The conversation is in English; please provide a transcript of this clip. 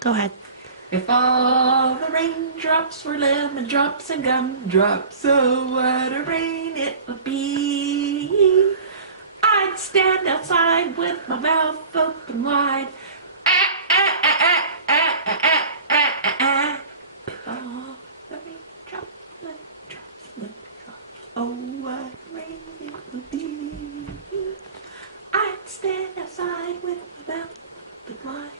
Go ahead. If all the raindrops were lemon drops and gumdrops, oh, what a rain it would be. I'd stand outside with my mouth open wide. Ah, ah, ah, ah, ah, ah, ah, ah, ah. If all the raindrops, lemon drops, lemon drops, oh, what a rain it would be. I'd stand outside with my mouth open wide.